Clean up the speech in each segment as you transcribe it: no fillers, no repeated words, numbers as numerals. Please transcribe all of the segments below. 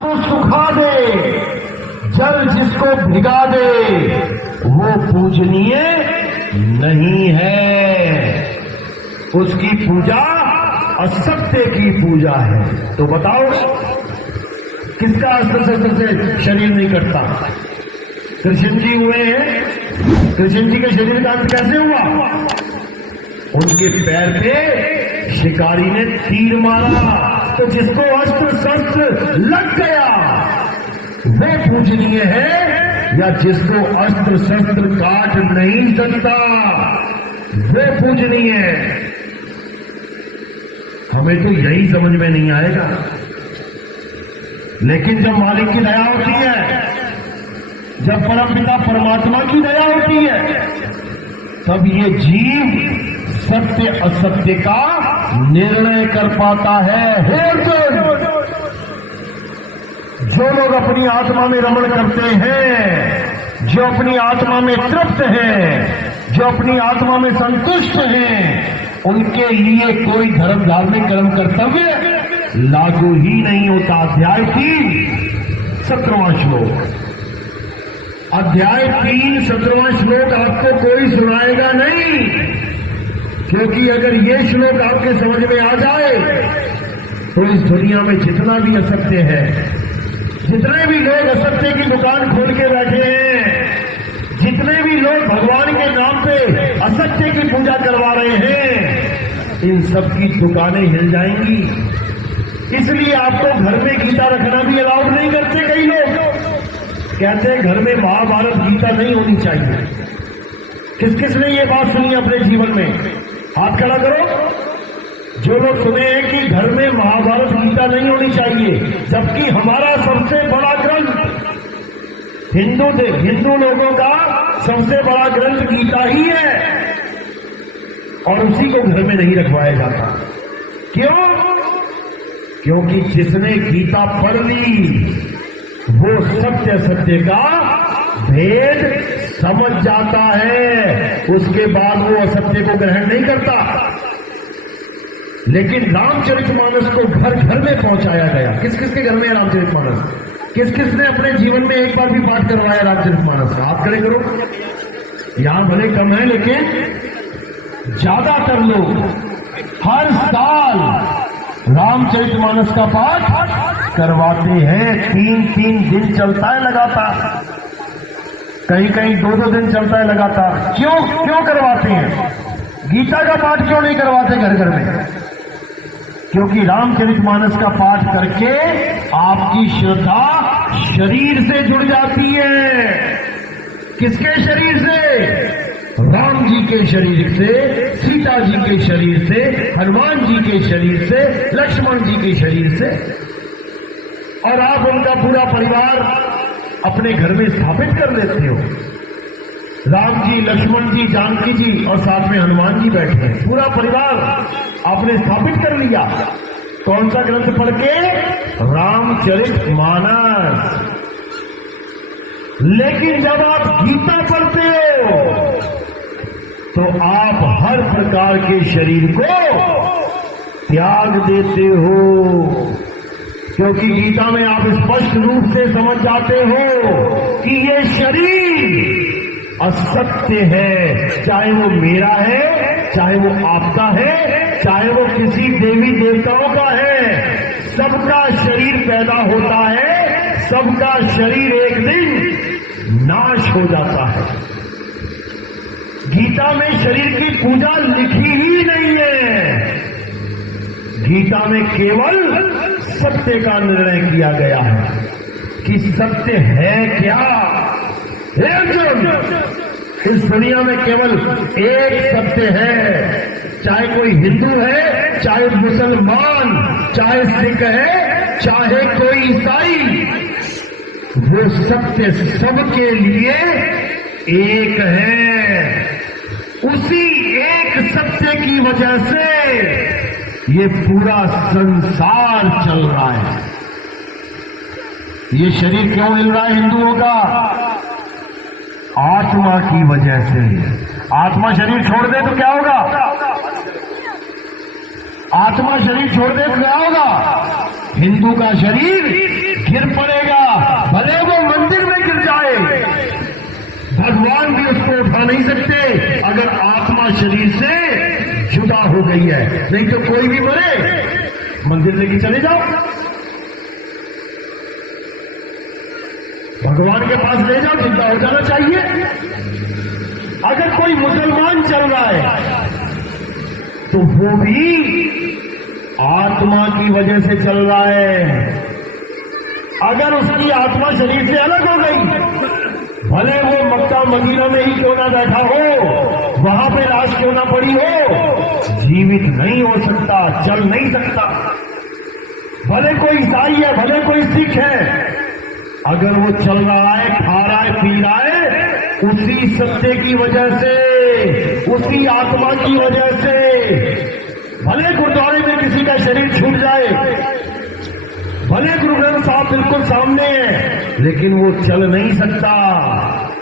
तो सुखा दे, जल जिसको भिगा दे वो पूजनीय नहीं है। उसकी पूजा असत्य की पूजा है। तो बताओ किसका अस्त्र शस्त्र से शरीर नहीं कटता? कृष्ण जी हुए हैं। कृष्ण जी के शरीर का अंत कैसे हुआ? उनके पैर पे शिकारी ने तीर मारा, तो जिसको अस्त्र शस्त्र लग गया वो पूजनीय है, या जिसको अस्त्र शस्त्र काट नहीं सकता वो पूजनीय है। हमें तो यही समझ में नहीं आएगा, लेकिन जब मालिक की दया होती है, जब परमपिता परमात्मा की दया होती है, तब ये जीव सत्य असत्य का निर्णय कर पाता है। हे अर्जुन, जो लोग अपनी आत्मा में रमण करते हैं, जो अपनी आत्मा में तृप्त हैं, जो अपनी आत्मा में संतुष्ट हैं, उनके लिए कोई धर्म धार्मिक कर्म कर्तव्य लागू ही नहीं होता। अध्याय 3 17वां श्लोक। अध्याय 3 17वां श्लोक आपको कोई सुनाएगा नहीं, क्योंकि अगर ये श्लोक आपके समझ में आ जाए तो इस दुनिया में जितना भी असत्य है, जितने भी लोग असत्य की दुकान खोल के बैठे हैं, जितने भी लोग भगवान के नाम पे असत्य की पूजा करवा रहे हैं, इन सब की दुकानें हिल जाएंगी। इसलिए आपको घर में गीता रखना भी अलाउड नहीं करते। कई लोग कहते हैं घर में महाभारत गीता नहीं होनी चाहिए। किस किस ने ये बात सुनी अपने जीवन में? हाथ खड़ा करो। जो लोग सुने हैं कि घर में महाभारत गीता नहीं होनी चाहिए, जबकि हमारा सबसे बड़ा ग्रंथ हिंदू लोगों का सबसे बड़ा ग्रंथ गीता ही है, और उसी को घर में नहीं रखवाया जाता। क्यों? क्योंकि जिसने गीता पढ़ ली वो सत्य सत्य का भेद समझ जाता है, उसके बाद वो असत्य को ग्रहण नहीं करता। लेकिन रामचरितमानस को घर घर में पहुंचाया गया। किस किस के घर में है रामचरितमानस? किस किस ने अपने जीवन में एक बार भी पाठ करवाया रामचरितमानस का? आप खड़े करो। यहां भले कम है, लेकिन ज्यादातर लोग हर साल रामचरितमानस का पाठ करवाते हैं। 3 दिन चलता है लगातार, कहीं कहीं 2 दिन चलता है लगातार। क्यों करवाते हैं? गीता का पाठ क्यों नहीं करवाते घर घर में? क्योंकि रामचरितमानस का पाठ करके आपकी श्रद्धा शरीर से जुड़ जाती है। किसके शरीर से? राम जी के शरीर से, सीता जी के शरीर से, हनुमान जी के शरीर से, लक्ष्मण जी के शरीर से, और आप उनका पूरा परिवार अपने घर में स्थापित कर लेते हो। राम जी, लक्ष्मण जी, जानकी जी और साथ में हनुमान जी बैठे हैं। पूरा परिवार आपने स्थापित कर लिया। कौन सा ग्रंथ पढ़ के? रामचरितमानस। लेकिन जब आप गीता पढ़ते हो तो आप हर प्रकार के शरीर को त्याग देते हो, क्योंकि गीता में आप स्पष्ट रूप से समझ जाते हो कि ये शरीर असत्य है। चाहे वो मेरा है, चाहे वो आपका है, चाहे वो किसी देवी देवताओं का है, सबका शरीर पैदा होता है, सबका शरीर एक दिन नाश हो जाता है। गीता में शरीर की पूजा लिखी ही नहीं है। गीता में केवल सत्य का निर्णय किया गया है कि सत्य है क्या। इस दुनिया में केवल एक सत्य है, चाहे कोई हिंदू है, चाहे मुसलमान, चाहे सिख है, चाहे कोई ईसाई, वो सत्य सबके लिए एक है। उसी एक सत्य की वजह से ये पूरा संसार चल रहा है। ये शरीर क्यों हिल रहा है हिंदुओं का? आत्मा की वजह से। आत्मा शरीर छोड़ दे तो क्या होगा? आत्मा शरीर छोड़ दे तो क्या होगा? हिंदू का शरीर गिर होती है। नहीं तो कोई भी मरे मंदिर लेके चले जाओ, भगवान के पास ले जाओ, जिंदा हो जाना चाहिए। अगर कोई मुसलमान चल रहा है तो वो भी आत्मा की वजह से चल रहा है। अगर उसकी आत्मा शरीर से अलग हो गई, भले वो मक्का मदीना में ही क्यों ना बैठा हो, वहां पे लाश क्यों ना पड़ी हो, जीवित नहीं हो सकता, चल नहीं सकता। भले कोई ईसाई है, भले कोई सिख है, अगर वो चल रहा है, खा रहा है, पी रहा है, उसी सत्य की वजह से, उसी आत्मा की वजह से। भले गुरुद्वारे में किसी का शरीर छूट जाए, भले गुरु ग्रंथ साहब बिल्कुल सामने है, लेकिन वो चल नहीं सकता,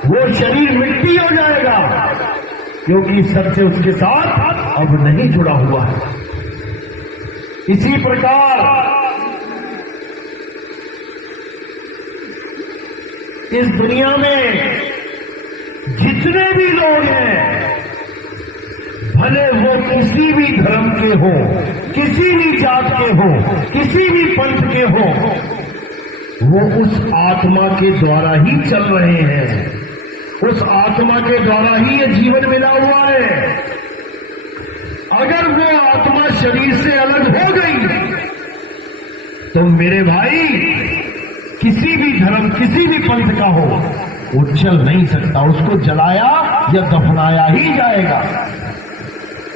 वो शरीर मिट्टी हो जाएगा, क्योंकि सत्य उसके साथ अब नहीं जुड़ा हुआ है। इसी प्रकार इस दुनिया में जितने भी लोग हैं, भले वो किसी भी धर्म के हो, किसी भी जात के हो, किसी भी पंथ के हो, वो उस आत्मा के द्वारा ही चल रहे हैं, उस आत्मा के द्वारा ही ये जीवन मिला हुआ है। अगर वो आत्मा शरीर से अलग हो गई तो मेरे भाई, किसी भी धर्म, किसी भी पंथ का हो, वो चल नहीं सकता, उसको जलाया या दफनाया ही जाएगा।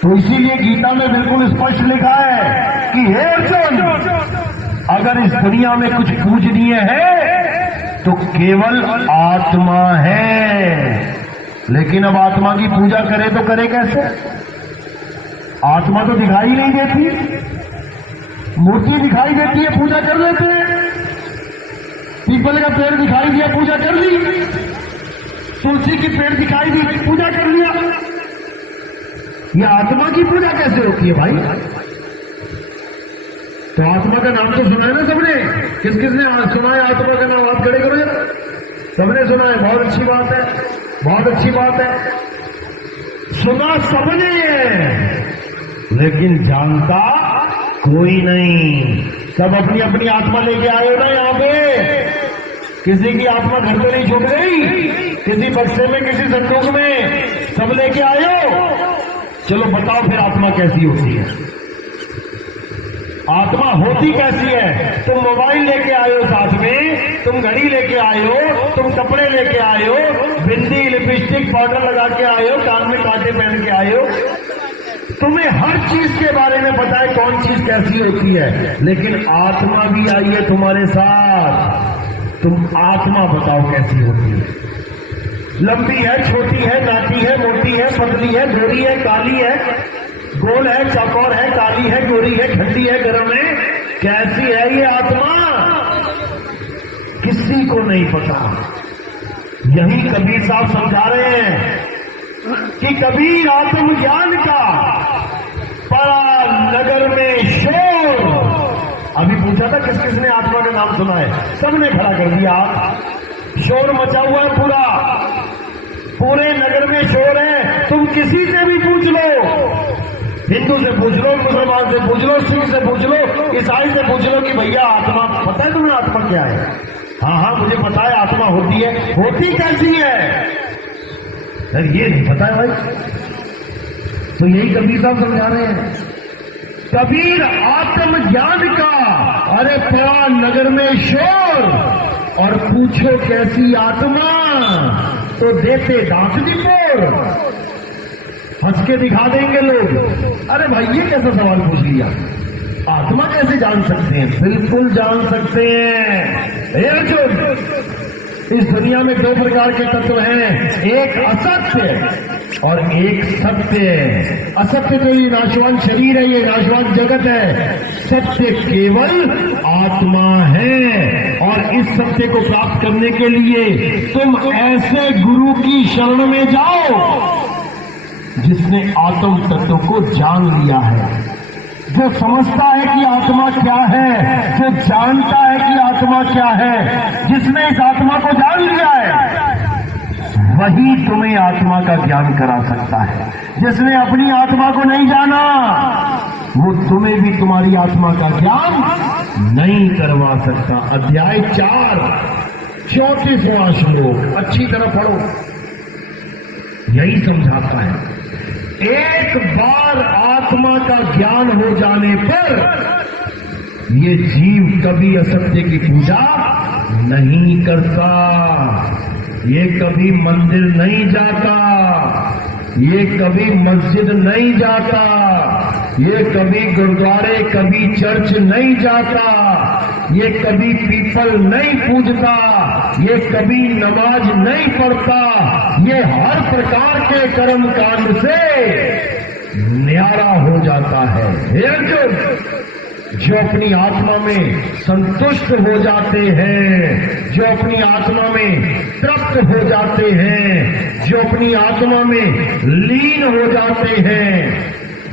तो इसीलिए गीता में बिल्कुल स्पष्ट लिखा है कि हे अर्जुन, अगर इस दुनिया में कुछ पूजनीय है तो केवल आत्मा है। लेकिन अब आत्मा की पूजा करे तो करे कैसे? आत्मा तो दिखाई नहीं देती, मूर्ति दिखाई देती है, पूजा कर लेते हैं। पीपल का पेड़ दिखाई दिया, पूजा कर ली। तुलसी की पेड़ दिखाई दी, पूजा कर लिया। ये आत्मा की पूजा कैसे होती है भाई? तो आत्मा का नाम तो सुना है ना सबने? किस किसने सुना है आत्मा का नाम? आप खड़े करो जरा। सबने सुना है, बहुत अच्छी बात है, बहुत अच्छी बात है। सुना सबने, लेकिन जानता कोई नहीं। सब अपनी अपनी आत्मा लेके आए हो ना यहाँ पे। किसी की आत्मा घर पे नहीं छूट गई, किसी बक्से में, किसी संदूक में, सब लेके आए हो। चलो बताओ फिर आत्मा कैसी होती है? आत्मा होती कैसी है? तुम मोबाइल लेके आए हो साथ में, तुम घड़ी लेके आए हो, तुम कपड़े लेके आए हो, बिंदी, लिपस्टिक, पाउडर लगा के आए हो, कान में कांटे पहन के आए हो। तुम्हें हर चीज के बारे में पता है कौन चीज कैसी होती है, लेकिन आत्मा भी आई है तुम्हारे साथ। तुम आत्मा बताओ कैसी होती है? लंबी है, छोटी है, नाटी है, मोटी है, पतली है, गोरी है, काली है, गोल है, चौकोर है, काली है, गोरी है, ठंडी है, गर्म है, कैसी है ये आत्मा? किसी को नहीं पता। यही कबीर साहब समझा रहे हैं कि कबीर आत्मज्ञान का पड़ा नगर में शोर। अभी पूछा था किस किसने आत्मा का नाम सुना है? सबने खड़ा कर दिया। शोर मचा हुआ है पूरा, पूरे नगर में शोर है। तुम किसी से भी पूछ लो, हिंदू से पूछ लो, मुसलमान से पूछ लो, सिख से पूछ लो, ईसाई से पूछ लो कि भैया आत्मा पता है तुम्हें? आत्मा क्या है? हाँ हाँ मुझे पता है आत्मा होती है। होती कैसी है? यार ये नहीं पता है भाई। तो यही कबीर साहब समझा रहे हैं। कबीर आत्मज्ञान का अरे पड़ा नगर में शोर, और पूछो कैसी आत्मा, तो देते दांत निपोर। हंस के दिखा देंगे लोग। अरे भाई ये कैसा सवाल पूछ लिया? आत्मा कैसे जान सकते हैं? बिल्कुल जान सकते हैं। हे अर्जुन, इस दुनिया में दो प्रकार के तत्व हैं, एक असत्य और एक सत्य। असत्य तो ये नाशवान शरीर है, ये नाशवान जगत है। सत्य केवल आत्मा है, और इस सत्य को प्राप्त करने के लिए तुम ऐसे गुरु की शरण में जाओ जिसने आत्म तत्व को जान लिया है, जो समझता है कि आत्मा क्या है, जो जानता है कि आत्मा क्या है, जिसने इस आत्मा को जान लिया है, वही तुम्हें आत्मा का ज्ञान करा सकता है। जिसने अपनी आत्मा को नहीं जाना वो तुम्हें भी तुम्हारी आत्मा का ज्ञान नहीं करवा सकता। अध्याय 4 34वां श्लोक अच्छी तरह पढ़ो, यही समझाता है। एक बार आत्मा का ज्ञान हो जाने पर ये जीव कभी असत्य की पूजा नहीं करता, ये कभी मंदिर नहीं जाता, ये कभी मस्जिद नहीं जाता, ये कभी गुरुद्वारे कभी चर्च नहीं जाता, ये कभी पीपल नहीं पूजता, ये कभी नमाज नहीं पढ़ता, ये हर प्रकार के कर्म कांड से न्यारा हो जाता है। हे अर्जुन, जो अपनी आत्मा में संतुष्ट हो जाते हैं, जो अपनी आत्मा में तृप्त हो जाते हैं, जो अपनी आत्मा में लीन हो जाते हैं,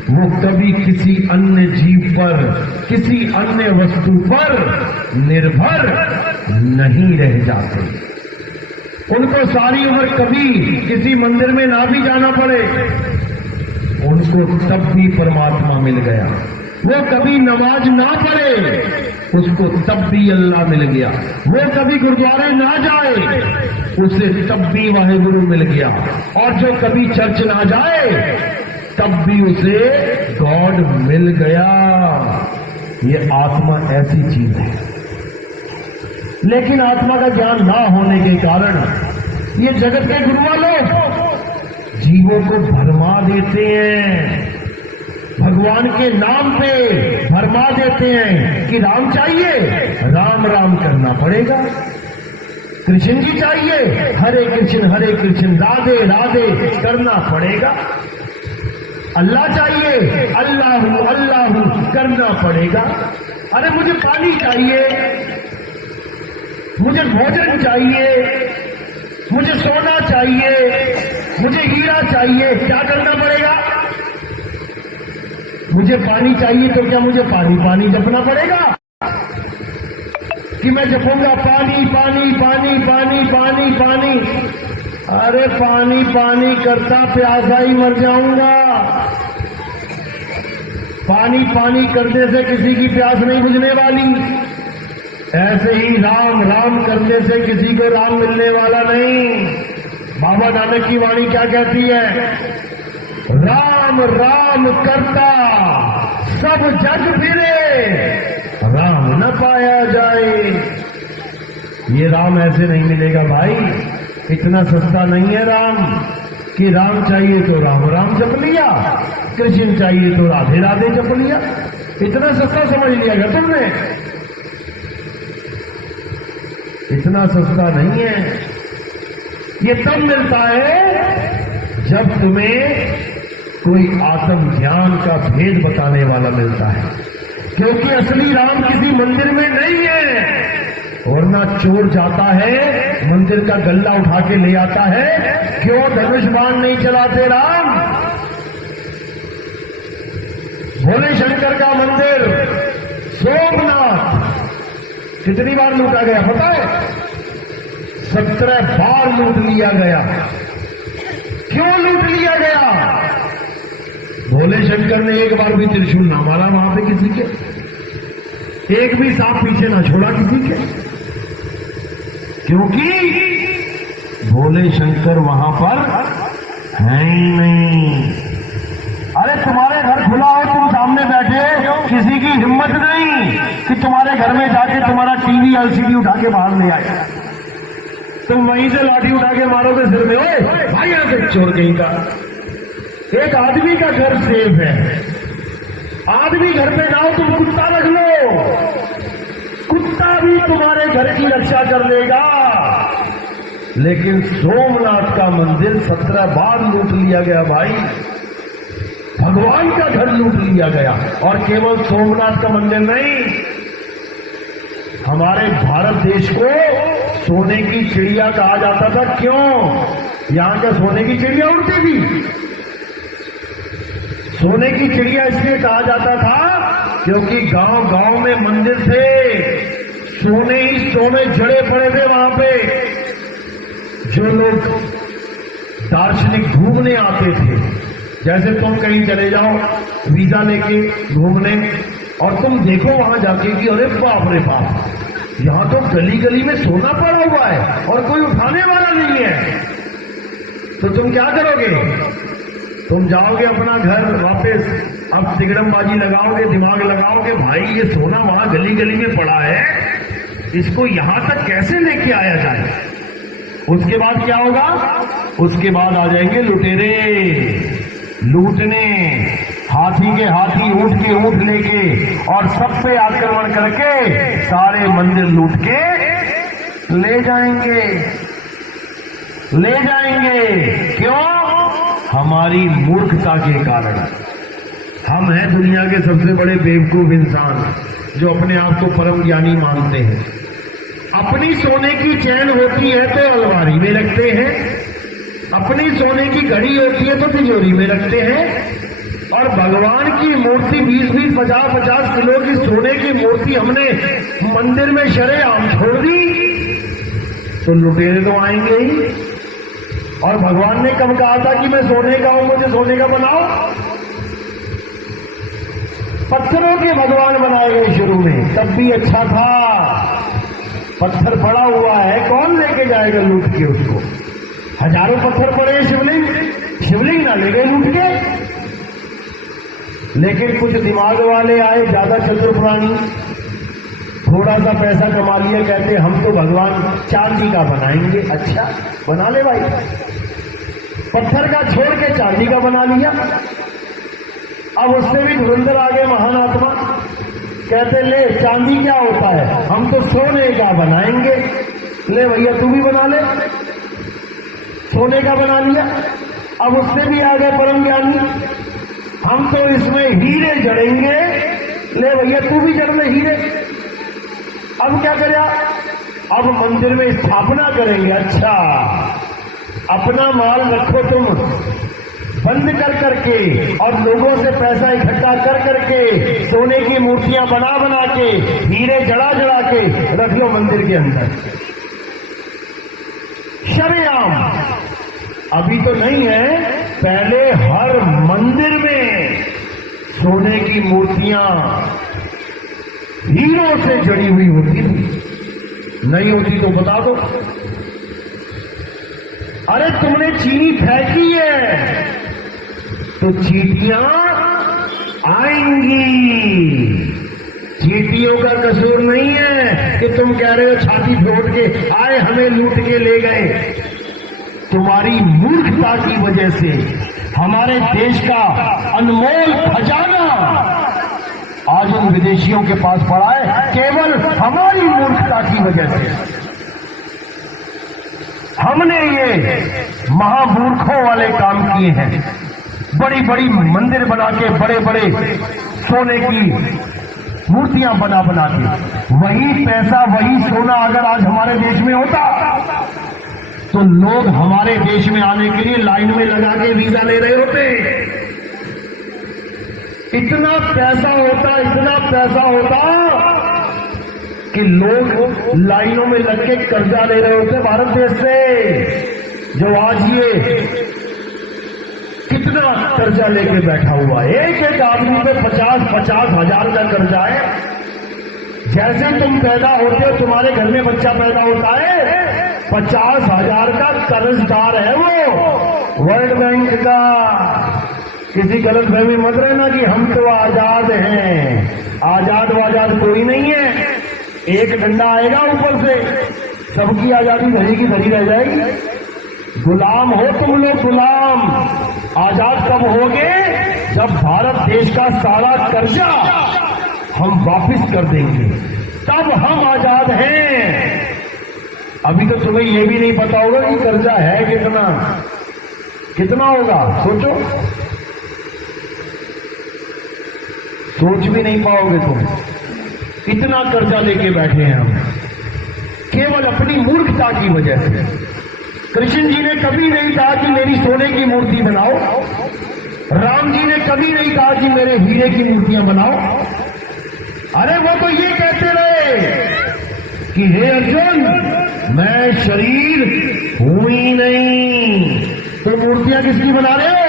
वो कभी किसी अन्य जीव पर, किसी अन्य वस्तु पर निर्भर नहीं रह जाते। उनको सारी उम्र कभी किसी मंदिर में ना भी जाना पड़े, उनको तब भी परमात्मा मिल गया। वो कभी नमाज ना पढ़े, उसको तब भी अल्लाह मिल गया। वो कभी गुरुद्वारे ना जाए, उसे तब भी वाहेगुरु मिल गया। और जो कभी चर्च ना जाए, तब भी उसे गॉड मिल गया। ये आत्मा ऐसी चीज है। लेकिन आत्मा का ज्ञान ना होने के कारण ये जगत के गुरुआ लोग जीवों को भरमा देते हैं, भगवान के नाम पे भरमा देते हैं कि राम चाहिए, राम राम करना पड़ेगा। कृष्ण जी चाहिए, हरे कृष्ण राधे राधे करना पड़ेगा। अल्लाह चाहिए, अल्लाह करना पड़ेगा। अरे मुझे पानी चाहिए, मुझे भोजन चाहिए, मुझे सोना चाहिए, मुझे हीरा चाहिए, क्या करना पड़ेगा? मुझे पानी चाहिए तो क्या मुझे पानी जपना पड़ेगा कि मैं जपूंगा पानी पानी पानी पानी पानी पानी? अरे पानी करता प्यासा ही मर जाऊंगा। पानी करने से किसी की प्यास नहीं बुझने वाली। ऐसे ही राम राम करने से किसी को राम मिलने वाला नहीं। बाबा नानक की वाणी क्या कहती है? राम राम करता सब जग फिरे, राम न पाया जाए। ये राम ऐसे नहीं मिलेगा भाई, इतना सस्ता नहीं है राम कि राम चाहिए तो राम राम जप लिया, कृष्ण चाहिए तो राधे राधे जप लिया। इतना सस्ता समझ लिया क्या तुमने? इतना सस्ता नहीं है। ये तब मिलता है जब तुम्हें कोई आत्म ज्ञान का भेद बताने वाला मिलता है। क्योंकि असली राम किसी मंदिर में नहीं है। और ना चोर जाता है मंदिर का गल्ला उठा के ले आता है। क्यों धनुष बाण नहीं चलाते राम? भोले शंकर का मंदिर सोमनाथ कितनी बार लूटा गया पता है? 17 बार लूट लिया गया। क्यों लूट लिया गया? भोले शंकर ने एक बार भी त्रिशूल ना मारा वहां पे किसी के, एक भी सांप पीछे ना छोड़ा किसी के, क्योंकि भोले शंकर वहां पर है ही नहीं। अरे तुम्हारे घर खुला हो, तुम सामने बैठे, किसी की हिम्मत नहीं कि तुम्हारे घर में जाके तुम्हारा टीवी एलसीडी उठा के बाहर ले आए। तुम वहीं से लाठी उठा के मारोगे सिर में, ओए भाई यहां से चोर कहीं का। एक आदमी का घर सेफ है। आदमी घर पे ना हो तुम कुत्ता रख लो, कुत्ता भी तुम्हारे घर की रक्षा कर लेगा। लेकिन सोमनाथ का मंदिर 17 बार लूट लिया गया भाई। भगवान का घर लूट लिया गया। और केवल सोमनाथ का मंदिर नहीं, हमारे भारत देश को सोने की चिड़िया कहा जाता था। क्यों? यहां के सोने की चिड़िया उड़ती थी। सोने की चिड़िया इसलिए कहा जाता था क्योंकि गांव गांव में मंदिर थे, सोने ही सोने जड़े पड़े थे वहां पे। जो लोग दार्शनिक घूमने आते थे। जैसे तुम कहीं चले जाओ वीजा लेके घूमने और तुम देखो वहां जाके कि अरे बाप रे बाप, यहां तो गली गली में सोना पड़ा हुआ है और कोई उठाने वाला नहीं है, तो तुम क्या करोगे? तुम जाओगे अपना घर वापस, अब तिगड़मबाजी लगाओगे, दिमाग लगाओगे, भाई ये सोना वहां गली गली में पड़ा है, इसको यहां तक कैसे लेके आया जाए। उसके बाद क्या होगा? उसके बाद आ जाएंगे लुटेरे लूटने, हाथी के हाथी ऊंट के ऊंट लेके और सब पे आक्रमण करके सारे मंदिर लूट के ले जाएंगे। क्यों? हमारी मूर्खता के कारण। हम हैं दुनिया के सबसे बड़े बेवकूफ इंसान जो अपने आप को परम ज्ञानी मानते हैं। अपनी सोने की चैन होती है तो अलमारी में रखते हैं, अपनी सोने की घड़ी होती है तो तिजोरी में रखते हैं, और भगवान की मूर्ति 20-20, 50-50 किलो की सोने की मूर्ति हमने मंदिर में शरेआम छोड़ दी, तो लुटेरे तो आएंगे ही। और भगवान ने कब कहा था कि मैं सोने का हूं, मुझे सोने का बनाओ? पत्थरों के भगवान बनाए गए शुरू में, तब भी अच्छा था। पत्थर पड़ा हुआ है, कौन लेके जाएगा लूट के उसको? हजारों पत्थर पड़े शिवलिंग ना ले गए लूट के। लेकिन कुछ दिमाग वाले आए, ज्यादा चतुर प्राणी, थोड़ा सा पैसा कमा लिया, कहते हम तो भगवान चांदी का बनाएंगे। अच्छा बना ले भाई, पत्थर का छोड़ के चांदी का बना लिया। अब उससे भी धुरंधर आ गए महान आत्मा, कहते ले चांदी क्या होता है, हम तो सोने का बनाएंगे। ले भैया तू भी बना ले, सोने का बना लिया। अब उससे भी आ गए परम ज्ञानी, हम तो इसमें हीरे जड़ेंगे। ले भैया तू भी जड़ ले हीरे। अब क्या करें? अब मंदिर में स्थापना करेंगे। अच्छा अपना माल रखो तुम बंद कर करके और लोगों से पैसा इकट्ठा कर करके सोने की मूर्तियां बना बना के हीरे जड़ा जड़ा के रख लो मंदिर के अंदर शरेआम। अभी तो नहीं है, पहले हर मंदिर में सोने की मूर्तियां हीरों से जड़ी हुई होती थी। नहीं होती तो बता दो। अरे तुमने चीनी फेंकी है तो चींटियां आएंगी। चींटियों का कसूर नहीं है कि तुम कह रहे हो छाती फोड़ के आए हमें लूट के ले गए। तुम्हारी मूर्खता की वजह से हमारे देश का अनमोल खजाना आज उन विदेशियों के पास पड़ा है, केवल हमारी मूर्खता की वजह से। हमने ये महामूर्खों वाले काम किए हैं। बड़ी बड़ी मंदिर बना के, बड़े बड़े सोने की मूर्तियां बना बना के, वही पैसा वही सोना अगर आज हमारे देश में होता तो लोग हमारे देश में आने के लिए लाइन में लगा के वीजा ले रहे होते। इतना पैसा होता कि लोग लाइनों में लग के कर्जा ले रहे होते भारत देश से। जो आज ये कितना कर्जा लेके बैठा हुआ है, एक एक आदमी पे 50-50 हजार का कर्जा है। जैसे तुम पैदा होते हो, तुम्हारे घर में बच्चा पैदा होता है, 50 हजार का कर्जदार है वो वर्ल्ड बैंक का। किसी गलत फहमी मत रहना कि हम तो आजाद हैं। आजाद वाजाद कोई नहीं है। एक डंडा आएगा ऊपर से, सबकी आजादी धरी की धरी रह जाएगी। गुलाम हो तुम लोग, गुलाम। आजाद कब होगे? जब भारत देश का सारा कर्जा हम वापिस कर देंगे, तब हम आजाद हैं। अभी तो तुम्हें यह भी नहीं पता होगा कि कर्जा है कितना होगा। सोचो, सोच भी नहीं पाओगे तुम। इतना कर्जा लेके बैठे हैं हम, केवल अपनी मूर्खता की वजह से। कृष्ण जी ने कभी नहीं कहा कि मेरी सोने की मूर्ति बनाओ। राम जी ने कभी नहीं कहा कि मेरे हीरे की मूर्तियां बनाओ। अरे वो तो ये कहते रहे कि हे अर्जुन, मैं शरीर हूं ही नहीं, तुम मूर्तियां किसकी बना रहे हो?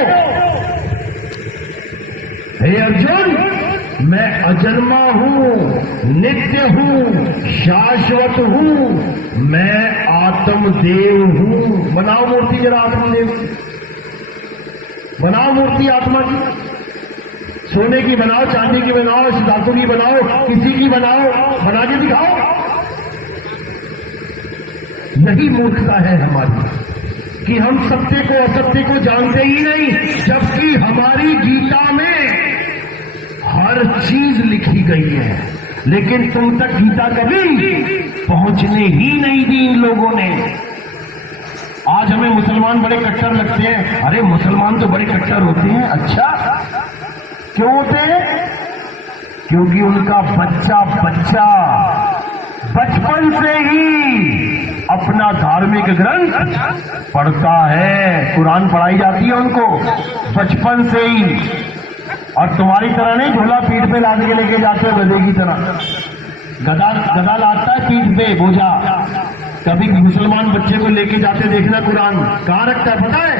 हे अर्जुन, मैं अजन्मा हूं, नित्य हूं, शाश्वत हूं, मैं आत्मदेव हूं। बनाओ मूर्ति जरा आत्मदेव की, बनाओ मूर्ति आत्मा की, सोने की बनाओ, चांदी की बनाओ, धातु की बनाओ, किसी की बनाओ, बना के दिखाओ। यही मूर्खता है हमारी कि हम सत्य को असत्य को जानते ही नहीं, जबकि हमारी गीता में हर चीज लिखी गई है, लेकिन तुम तक गीता कभी पहुंचने ही नहीं दी इन लोगों ने। आज हमें मुसलमान बड़े कट्टर लगते हैं। अरे मुसलमान तो बड़े कट्टर होते हैं। अच्छा, क्यों होते हैं? क्योंकि उनका बच्चा बचपन से ही अपना धार्मिक ग्रंथ पढ़ता है, कुरान पढ़ाई जाती है उनको बचपन से ही। और तुम्हारी तरह नहीं झोला पीठ पे लाद के लेके जाते हो गधे की तरह। गधा लादता है पीठ पे बोझा। कभी मुसलमान बच्चे को लेके जाते देखना, कुरान कहां रखता है पता है?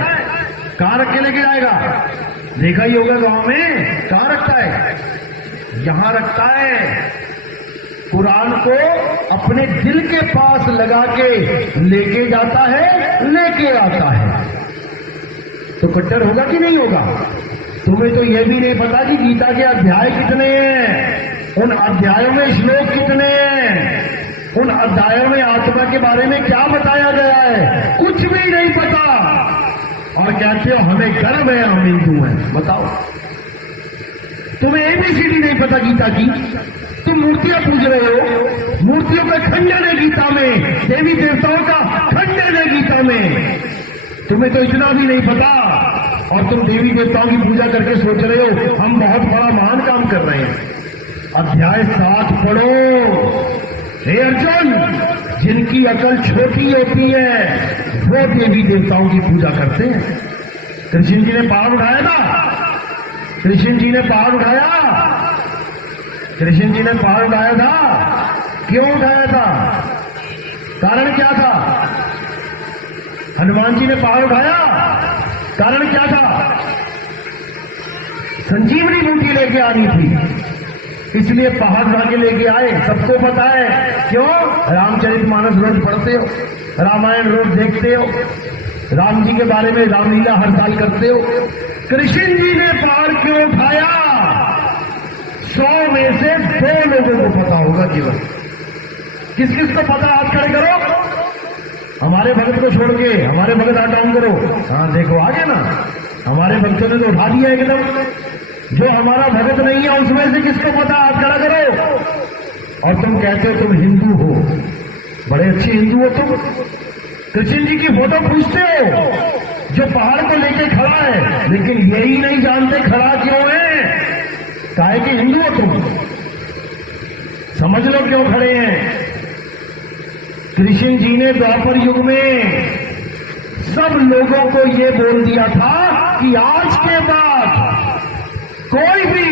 कहां रख के लेके जाएगा? देखा ही होगा गांव में। कहां रखता है? यहां रखता है। कुरान को अपने दिल के पास लगा के लेके जाता है, लेके आता है। तो कट्टर होगा कि नहीं होगा? तुम्हें तो यह भी नहीं पता कि गीता के अध्याय कितने हैं, उन अध्यायों में श्लोक कितने हैं, उन अध्यायों में आत्मा के बारे में क्या बताया गया है, कुछ भी नहीं पता। और कहते हो हमें गर्व है, हम हिंदू हैं। बताओ, तुम्हें एबीसीडी नहीं पता गीता की? तुम मूर्तियां पूज रहे हो, मूर्तियों का खंडन है गीता में, देवी देवताओं का खंडन है गीता में। तुम्हें तो इतना भी नहीं पता, और तुम देवी देवताओं की पूजा करके सोच रहे हो हम बहुत बड़ा महान काम कर रहे हैं। अध्याय 7 पढ़ो। हे अर्जुन, जिनकी अकल छोटी होती है वो देवी देवताओं की पूजा करते हैं। कृष्ण जी ने पहाड़ उठाया था, कृष्ण जी ने पहाड़ उठाया, कृष्ण जी ने पहाड़ उठाया था। क्यों उठाया था? कारण क्या था? हनुमान जी ने पहाड़ उठाया, कारण क्या था? संजीवनी बूटी लेके आनी थी, इसलिए पहाड़ उठा के लेके आए। सबको पता है क्यों? रामचरितमानस रोज पढ़ते हो, रामायण रोज देखते हो, राम जी के बारे में रामलीला हर साल करते हो। कृष्ण जी ने पहाड़ क्यों उठाया? 100 में से 2 लोगों को पता होगा केवल। किस किस को पता? हाथ खड़े करो। हमारे भगत को छोड़ के, हमारे भगत हाथ डाउन करो। हाँ देखो आगे ना, हमारे भक्तों ने तो उठा दिया एकदम। जो हमारा भगत नहीं है उसमें से किसको पता? हाथ खड़ा करो। और तुम कहते हो तुम हिंदू हो, बड़े अच्छे हिंदू हो तुम। कृष्ण जी की फोटो पूछते हो जो पहाड़ को लेके खड़ा है, लेकिन यही नहीं जानते खड़ा क्यों है। काहे कि हिंदू हो तुम, समझ लो क्यों खड़े हैं। कृष्ण जी ने द्वापर युग में सब लोगों को ये बोल दिया था कि आज के बाद कोई भी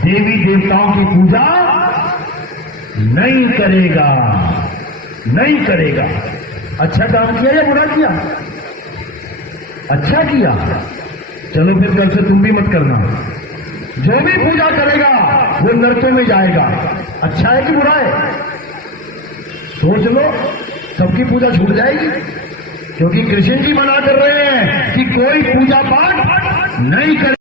देवी देवताओं की पूजा नहीं करेगा, नहीं करेगा। अच्छा काम किया या बुरा किया? अच्छा किया। चलो फिर कल से तुम भी मत करना। जो भी पूजा करेगा वो नरकों में जाएगा। अच्छा है कि बुरा है? सोच लो, सबकी पूजा छूट जाएगी, क्योंकि कृष्ण जी मना कर रहे हैं कि कोई पूजा पाठ नहीं करे।